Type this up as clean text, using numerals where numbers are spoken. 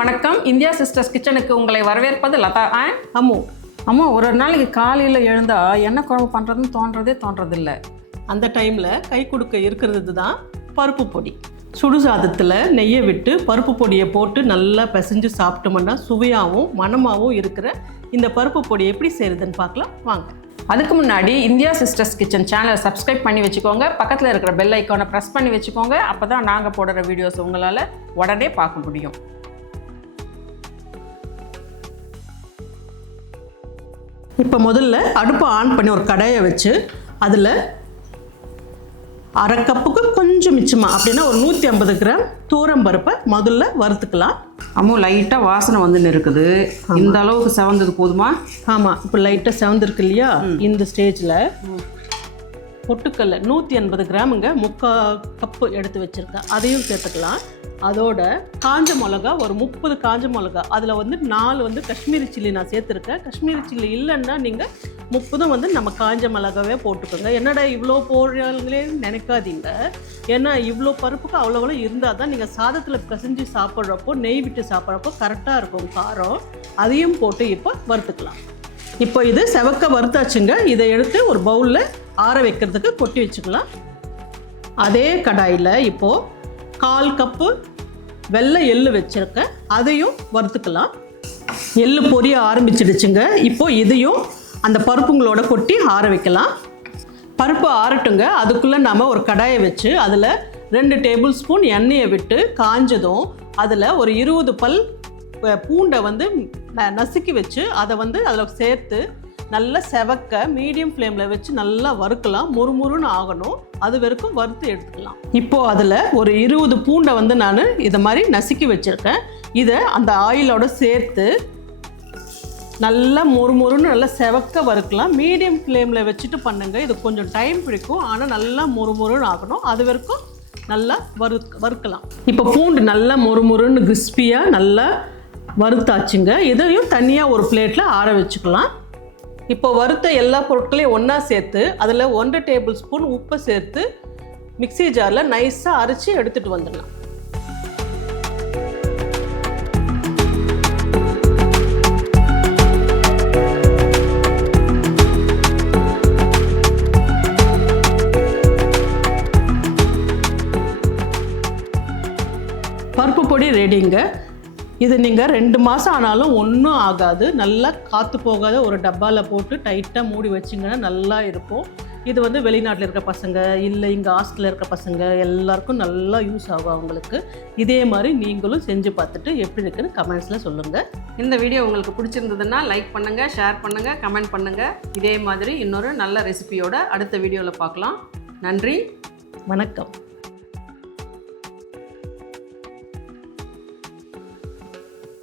வணக்கம். India sisters கிச்சனுக்கு உங்களை வரவேற்பது லதா அண்ட் அம்மு. அம்மா, ஒரு நாளைக்கு காலையில் எழுந்தால் என்ன குழம்பு பண்ணுறதுன்னு தோன்றதில்லை. அந்த டைமில் கை கொடுக்க இருக்கிறது தான் பருப்பு பொடி. சுடுசாதத்தில் நெய்யை விட்டு பருப்பு பொடியை போட்டு நல்லா பிசைஞ்சு சாப்பிட்டோம்னா சுவையாகவும் மணமாகவும் இருக்கிற இந்த பருப்பு பொடி எப்படி செய்கிறதுன்னு பார்க்கலாம் வாங்க. அதுக்கு முன்னாடி இந்தியா சிஸ்டர்ஸ் கிச்சன் சேனலை சப்ஸ்கிரைப் பண்ணி வச்சுக்கோங்க. பக்கத்தில் இருக்கிற பெல் ஐக்கானை ப்ரெஸ் பண்ணி வச்சுக்கோங்க. அப்போ தான் நாங்கள் போடுற வீடியோஸ் உங்களால் உடனே பார்க்க முடியும். இப்போ முதல்ல அடுப்பை ஆன் பண்ணி ஒரு கடாயை வச்சு அதில் அரை கப்புக்கு கொஞ்சம் மிச்சமாக அப்படின்னா ஒரு 150 கிராம் தூரம் பருப்பை முதல்ல வறுத்துக்கலாம். அம்மு, லைட்டாக வாசனை வந்துன்னு இருக்குது. இந்த அளவுக்கு செவந்தது போதுமா? ஆமாம், இப்போ லைட்டாக செவந்திருக்கு இல்லையா? இந்த ஸ்டேஜில் பொட்டுக்கல்ல 180 கிராமுங்க, 3/4 கப்பு எடுத்து வச்சுருக்கேன், அதையும் சேர்த்துக்கலாம். அதோட காஞ்ச மிளகா ஒரு 30 காஞ்ச மிளகா, அதில் வந்து 4 காஷ்மீரி சில்லி நான் சேர்த்துருக்கேன். காஷ்மீரி சில்லி இல்லைன்னா நீங்கள் 30 நம்ம காஞ்ச மிளகாவே போட்டுக்கோங்க. என்னடா இவ்வளோ போடுறாங்களே நினைக்காதீங்க. ஏன்னா இவ்வளோ பருப்புக்கு அவ்வளோ இருந்தால் தான் நீங்கள் சாதத்தில் பிசைஞ்சு சாப்பிட்றப்போ நெய் விட்டு சாப்பிட்றப்போ கரெக்டாக இருக்கும் காரம். அதையும் போட்டு இப்போ வறுத்துக்கலாம். இப்போ இது செவக்க வறுத்தாச்சுங்க. இதை எடுத்து ஒரு பவுலில் ஆற வைக்கிறதுக்கு கொட்டி வச்சுக்கலாம். அதே கடாயில் இப்போது 1/4 கப்பு வெள்ளை எள்ளு வச்சுருக்கேன், அதையும் வறுத்துக்கலாம். எள்ளு பொரிய ஆரம்பிச்சிடுச்சுங்க. இப்போது இதையும் அந்த பருப்புங்களோட கொட்டி ஆற வைக்கலாம். பருப்பு ஆறட்டுங்க. அதுக்குள்ளே நாம் ஒரு கடாயை வச்சு அதில் 2 டேபிள் ஸ்பூன் எண்ணெயை விட்டு காஞ்சதும் அதில் ஒரு 20 பல் பூண்டை நசுக்கி வச்சு அதை அதில் சேர்த்து நல்லா செவக்க மீடியம் ஃப்ளேமில் வச்சு நல்லா வறுக்கலாம். முறுமுறுன்னு ஆகணும், அது வரைக்கும் வறுத்து எடுத்துக்கலாம். இப்போது அதில் ஒரு 20 பூண்டை நான் இதை மாதிரி நசுக்கி வச்சுருக்கேன். இதை அந்த ஆயிலோடு சேர்த்து நல்லா முறுமுறுன்னு நல்லா செவக்க வறுக்கலாம். மீடியம் ஃப்ளேமில் வச்சுட்டு பண்ணுங்கள். இது கொஞ்சம் டைம் பிடிக்கும், ஆனால் நல்லா முறுமுறுன்னு ஆகணும், அது வரைக்கும் நல்லா வறுக்கலாம். இப்போ பூண்டு நல்லா முறுமுறுன்னு கிறிஸ்பியாக நல்லா வறுத்தாச்சுங்க. இதையும் தனியாக ஒரு பிளேட்டில் ஆற வச்சுக்கலாம். இப்போ வறுத்த எல்லா பொருட்களையும் ஒன்றா சேர்த்து அதில் 1 டேபிள் ஸ்பூன் உப்பை சேர்த்து மிக்ஸி ஜாரில் நைஸாக அரைச்சி எடுத்துகிட்டு வந்துடலாம். பருப்பு பொடி ரெடிங்க. இது நீங்கள் 2 மாதம் ஆனாலும் ஒன்றும் ஆகாது. நல்லா காற்று போகாத ஒரு டப்பாவில் போட்டு டைட்டாக மூடி வச்சிங்கன்னா நல்லா இருக்கும். இது வெளிநாட்டில் இருக்க பசங்க இல்லை இங்கே ஹாஸ்டலில் இருக்க பசங்க எல்லாருக்கும் நல்லா யூஸ் ஆகும் அவங்களுக்கு. இதே மாதிரி நீங்களும் செஞ்சு பார்த்துட்டு எப்படி இருக்குன்னு கமெண்ட்ஸில் சொல்லுங்கள். இந்த வீடியோ உங்களுக்கு பிடிச்சிருந்ததுன்னா லைக் பண்ணுங்கள், ஷேர் பண்ணுங்கள், கமெண்ட் பண்ணுங்கள். இதே மாதிரி இன்னொரு நல்ல ரெசிபியோட அடுத்த வீடியோவில் பார்க்கலாம். நன்றி, வணக்கம்.